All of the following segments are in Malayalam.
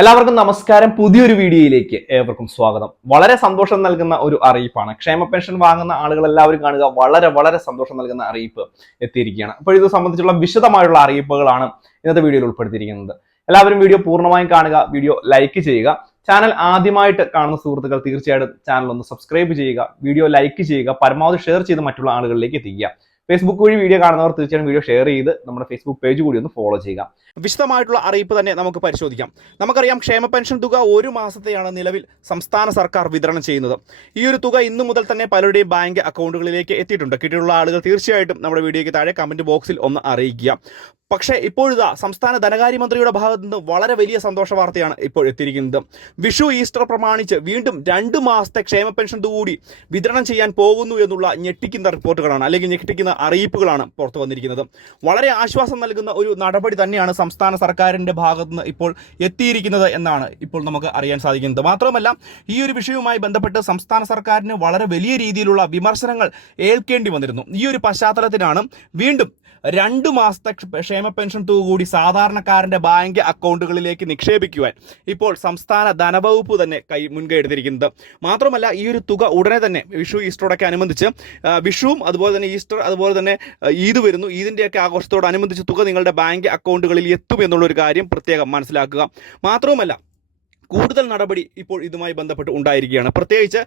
എല്ലാവർക്കും നമസ്കാരം. പുതിയൊരു വീഡിയോയിലേക്ക് ഏവർക്കും സ്വാഗതം. വളരെ സന്തോഷം നൽകുന്ന ഒരു അറിയിപ്പാണ്. ക്ഷേമ പെൻഷൻ വാങ്ങുന്ന ആളുകൾ എല്ലാവരും കാണുക. വളരെ വളരെ സന്തോഷം നൽകുന്ന അറിയിപ്പ് എത്തിയിരിക്കുകയാണ്. അപ്പോൾ ഇത് സംബന്ധിച്ചുള്ള വിശദമായുള്ള അറിയിപ്പുകളാണ് ഇന്നത്തെ വീഡിയോയിൽ ഉൾപ്പെടുത്തിയിരിക്കുന്നത്. എല്ലാവരും വീഡിയോ പൂർണ്ണമായും കാണുക, വീഡിയോ ലൈക്ക് ചെയ്യുക. ചാനൽ ആദ്യമായിട്ട് കാണുന്ന സുഹൃത്തുക്കൾ തീർച്ചയായിട്ടും ചാനൽ ഒന്ന് സബ്സ്ക്രൈബ് ചെയ്യുക, വീഡിയോ ലൈക്ക് ചെയ്യുക, പരമാവധി ഷെയർ ചെയ്ത് മറ്റുള്ള ആളുകളിലേക്ക് എത്തിക്കുക. ഫേസ്ബുക്ക് വഴി വീഡിയോ കാണുന്നവർ തീർച്ചയായും വീഡിയോ ഷെയർ ചെയ്ത് നമ്മുടെ ഫേസ്ബുക്ക് പേജ് കൂടി ഒന്ന് ഫോളോ ചെയ്യുക. വിശദമായിട്ടുള്ള അറിയിപ്പ് തന്നെ നമുക്ക് പരിശോധിക്കാം. നമുക്കറിയാം, ക്ഷേമ പെൻഷൻ തുക ഒരു മാസത്തെയാണ് നിലവിൽ സംസ്ഥാന സർക്കാർ വിതരണം ചെയ്യുന്നത്. ഈ ഒരു തുക ഇന്നു മുതൽ തന്നെ പലരുടെയും ബാങ്ക് അക്കൗണ്ടുകളിലേക്ക് എത്തിയിട്ടുണ്ട്. കിട്ടിയിട്ടുള്ള ആളുകൾ തീർച്ചയായിട്ടും നമ്മുടെ വീഡിയോയ്ക്ക് താഴെ കമന്റ് ബോക്സിൽ ഒന്ന് അറിയിക്കുക. പക്ഷേ ഇപ്പോഴിതാ സംസ്ഥാന ധനകാര്യമന്ത്രിയുടെ ഭാഗത്തു നിന്ന് വളരെ വലിയ സന്തോഷ വാർത്തയാണ് ഇപ്പോൾ എത്തിയിരിക്കുന്നത്. വിഷു ഈസ്റ്റർ പ്രമാണിച്ച് വീണ്ടും 2 മാസത്തെ ക്ഷേമ പെൻഷൻ കൂടി വിതരണം ചെയ്യാൻ പോകുന്നു എന്നുള്ള ഞെട്ടിക്കുന്ന റിപ്പോർട്ടുകളാണ്, അല്ലെങ്കിൽ ഞെട്ടിക്കുന്ന അറിയിപ്പുകളാണ് പുറത്തു വന്നിരിക്കുന്നത്. വളരെ ആശ്വാസം നൽകുന്ന ഒരു നടപടി തന്നെയാണ് സംസ്ഥാന സർക്കാരിൻ്റെ ഭാഗത്തു നിന്ന് ഇപ്പോൾ എത്തിയിരിക്കുന്നത് എന്നാണ് ഇപ്പോൾ നമുക്ക് അറിയാൻ സാധിക്കുന്നത്. മാത്രമല്ല, ഈ ഒരു വിഷയവുമായി ബന്ധപ്പെട്ട് സംസ്ഥാന സർക്കാരിന് വളരെ വലിയ രീതിയിലുള്ള വിമർശനങ്ങൾ ഏൽക്കേണ്ടി വന്നിരുന്നു. ഈ ഒരു പശ്ചാത്തലത്തിലാണ് വീണ്ടും 2 മാസത്തെ ക്ഷേമ പെൻഷൻ തുക കൂടി സാധാരണക്കാരൻ്റെ ബാങ്ക് അക്കൗണ്ടുകളിലേക്ക് നിക്ഷേപിക്കുവാൻ ഇപ്പോൾ സംസ്ഥാന ധനവകുപ്പ് തന്നെ മുൻകൈ എടുത്തിരിക്കുന്നത്. മാത്രമല്ല, ഈ ഒരു തുക ഉടനെ തന്നെ വിഷു ഈസ്റ്ററോടൊക്കെ അനുബന്ധിച്ച്, വിഷുവും അതുപോലെ തന്നെ ഈസ്റ്റർ അതുപോലെ തന്നെ ഈദ് വരുന്നു, ഈദിൻ്റെയൊക്കെ ആഘോഷത്തോടനുബന്ധിച്ച് തുക നിങ്ങളുടെ ബാങ്ക് അക്കൗണ്ടുകളിൽ എത്തുമെന്നുള്ളൊരു കാര്യം പ്രത്യേകം മനസ്സിലാക്കുക. മാത്രവുമല്ല, കൂടുതൽ നടപടി ഇപ്പോൾ ഇതുമായി ബന്ധപ്പെട്ട് ഉണ്ടായിരിക്കുകയാണ്. പ്രത്യേകിച്ച്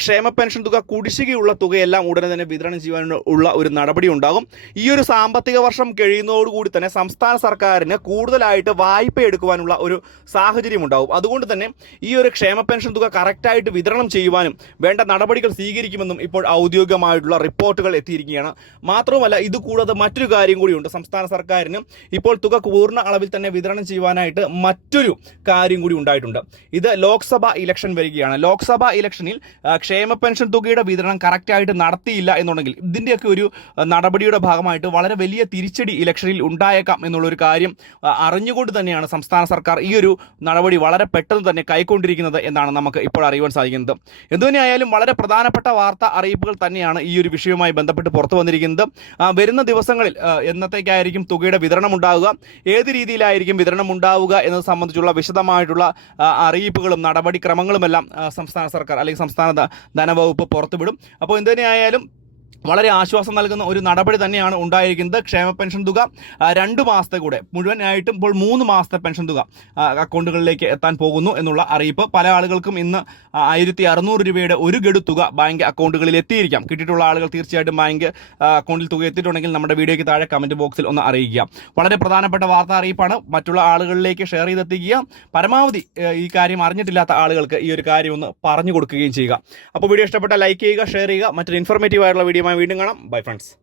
ക്ഷേമ പെൻഷൻ തുക കുടിശ്ശികയുള്ള തുകയെല്ലാം ഉടനെ തന്നെ വിതരണം ചെയ്യാനുള്ള ഒരു നടപടി ഉണ്ടാകും. ഈ ഒരു സാമ്പത്തിക വർഷം കഴിയുന്നതോടുകൂടി തന്നെ സംസ്ഥാന സർക്കാരിന് കൂടുതലായിട്ട് വായ്പ എടുക്കുവാനുള്ള ഒരു സാഹചര്യം ഉണ്ടാകും. അതുകൊണ്ട് തന്നെ ഈ ഒരു ക്ഷേമ പെൻഷൻ തുക കറക്റ്റായിട്ട് വിതരണം ചെയ്യുവാനും വേണ്ട നടപടികൾ സ്വീകരിക്കുമെന്നും ഇപ്പോൾ ഔദ്യോഗികമായിട്ടുള്ള റിപ്പോർട്ടുകൾ എത്തിയിരിക്കുകയാണ്. മാത്രമല്ല, ഇതുകൂടാതെ മറ്റൊരു കാര്യം കൂടിയുണ്ട്. സംസ്ഥാന സർക്കാരിന് ഇപ്പോൾ തുക പൂർണ്ണ അളവിൽ തന്നെ വിതരണം ചെയ്യുവാനായിട്ട് മറ്റൊരു കാര്യം കൂടി ഉണ്ടായിട്ടുണ്ട്. ഇത് ലോക്സഭ ഇലക്ഷൻ വരികയാണ്. ലോക്സഭ ഇലക്ഷനിൽ ക്ഷേമ പെൻഷൻ തുകയുടെ വിതരണം കറക്റ്റായിട്ട് നടത്തിയില്ല എന്നുണ്ടെങ്കിൽ ഇതിൻ്റെയൊക്കെ ഒരു നടപടിയുടെ ഭാഗമായിട്ട് വളരെ വലിയ തിരിച്ചടി ഇലക്ഷനിൽ ഉണ്ടായേക്കാം എന്നുള്ളൊരു കാര്യം അറിഞ്ഞുകൊണ്ട് തന്നെയാണ് സംസ്ഥാന സർക്കാർ ഈ ഒരു നടപടി വളരെ പെട്ടെന്ന് തന്നെ കൈക്കൊണ്ടിരിക്കുന്നത് എന്നാണ് നമുക്ക് ഇപ്പോൾ അറിയുവാൻ സാധിക്കുന്നത്. എന്തുതന്നെയായാലും വളരെ പ്രധാനപ്പെട്ട വാർത്താ അറിയിപ്പുകൾ തന്നെയാണ് ഈ ഒരു വിഷയവുമായി ബന്ധപ്പെട്ട് പുറത്തു വന്നിരിക്കുന്നത്. വരുന്ന ദിവസങ്ങളിൽ എന്നത്തേക്കായിരിക്കും തുകയുടെ വിതരണം ഉണ്ടാവുക, ഏത് രീതിയിലായിരിക്കും വിതരണം ഉണ്ടാവുക എന്നത് സംബന്ധിച്ചുള്ള വിശദമായിട്ടുള്ള അറിയിപ്പുകളും നടപടിക്രമങ്ങളുമെല്ലാം സംസ്ഥാന സർക്കാർ അല്ലെങ്കിൽ സംസ്ഥാന ധനവകുപ്പ് പുറത്തുവിടും. അപ്പോൾ എന്തുതന്നെയായാലും വളരെ ആശ്വാസം നൽകുന്ന ഒരു നടപടി തന്നെയാണ് ഉണ്ടായിരിക്കുന്നത്. ക്ഷേമ പെൻഷൻ തുക 2 മാസത്തെ കൂടെ മുഴുവനായിട്ടും ഇപ്പോൾ 3 മാസത്തെ പെൻഷൻ തുക അക്കൗണ്ടുകളിലേക്ക് എത്താൻ പോകുന്നു എന്നുള്ള അറിയിപ്പ്. പല ആളുകൾക്കും ഇന്ന് 1600 രൂപയുടെ ഒരു ഗഡു തുക ബാങ്ക് അക്കൗണ്ടുകളിൽ എത്തിയിരിക്കാം. കിട്ടിയിട്ടുള്ള ആളുകൾ തീർച്ചയായിട്ടും ബാങ്ക് അക്കൗണ്ടിൽ തുക എത്തിയിട്ടുണ്ടെങ്കിൽ നമ്മുടെ വീഡിയോയ്ക്ക് താഴെ കമൻറ്റ് ബോക്സിൽ ഒന്ന് അറിയിക്കുക. വളരെ പ്രധാനപ്പെട്ട വാർത്താ അറിയിപ്പാണ്. മറ്റുള്ള ആളുകളിലേക്ക് ഷെയർ ചെയ്തെത്തിക്കുക. പരമാവധി ഈ കാര്യം അറിഞ്ഞിട്ടില്ലാത്ത ആളുകൾക്ക് ഈ ഒരു കാര്യം ഒന്ന് പറഞ്ഞു കൊടുക്കുകയും ചെയ്യുക. അപ്പോൾ വീഡിയോ ഇഷ്ടപ്പെട്ട ലൈക്ക് ചെയ്യുക, ഷെയർ ചെയ്യുക. മറ്റൊരു ഇൻഫോർമേറ്റീവ് ആയിട്ടുള്ള വീഡിയോ വീണ്ടും കാണാം. Bye friends.